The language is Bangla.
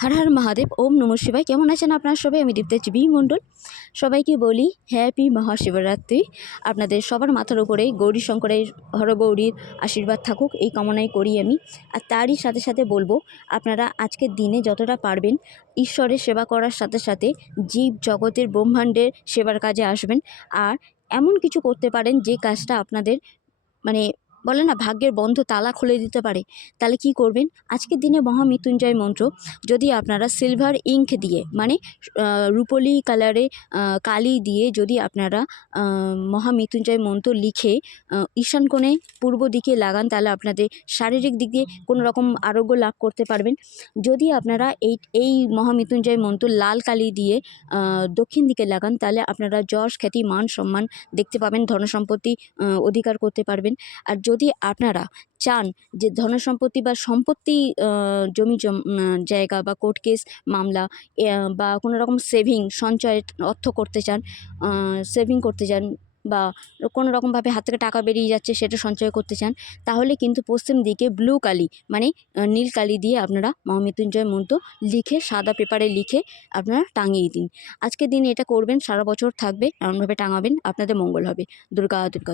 হর হর মহাদেব, ওম নমঃ শিবায়। কেমন আছেন আপনারা সবাই? আমি দীপ্তা বি মণ্ডল। সবাইকে বলি হ্যাপি মহাশিবরাত্রি। আপনাদের সবার মাথার উপরে গৌরী শঙ্করের হরগৌরীর আশীর্বাদ থাকুক, এই কামনাই করি আমি। আর তারই সাথে সাথে বলবো, আপনারা আজকের দিনে যতটা পারবেন ঈশ্বরের সেবা করার সাথে সাথে জীব জগতের ব্রহ্মাণ্ডের সেবার কাজে আসবেন। আর এমন কিছু করতে পারেন যে কাজটা আপনাদের মানে বলে না, ভাগ্যের বন্ধ তালা খুলে দিতে পারে। তাহলে কি করবেন? আজকের দিনে মহামৃত্যুঞ্জয় মন্ত্র যদি আপনারা সিলভার ইঙ্ক দিয়ে, মানে রূপলি কালারে কালি দিয়ে যদি আপনারা মহামৃত্যুঞ্জয় মন্ত্র লিখে ঈশান কোণে পূর্ব দিকে লাগান, তাহলে আপনাদের শারীরিক দিক দিয়ে কোনো রকম আরোগ্য লাভ করতে পারবেন। যদি আপনারা এই মহামৃত্যুঞ্জয় মন্ত্র লাল কালি দিয়ে দক্ষিণ দিকে লাগান, তাহলে আপনারা যশ খ্যাতি মান সম্মান দেখতে পাবেন, ধনসম্পত্তি অধিকার করতে পারবেন। আর যদি আপনারা চান যে ধনসম্পত্তি বা সম্পত্তি, জমি জায়গা বা কোর্ট কেস মামলা, বা কোনো রকম সঞ্চয় অর্থ করতে চান, সেভিং করতে চান, বা কোনো রকমভাবে হাত থেকে টাকা বেরিয়ে যাচ্ছে সেটা সঞ্চয় করতে চান, তাহলে কিন্তু পশ্চিম দিকে ব্লু কালি, মানে নীল কালি দিয়ে আপনারা মহামৃত্যুঞ্জয় মন্ত্র লিখে সাদা পেপারে লিখে আপনারা টাঙিয়ে দিন। আজকের দিনে এটা করবেন, সারা বছর থাকবে, এমনভাবে টাঙাবেন, আপনাদের মঙ্গল হবে। দুর্গা দুর্গা।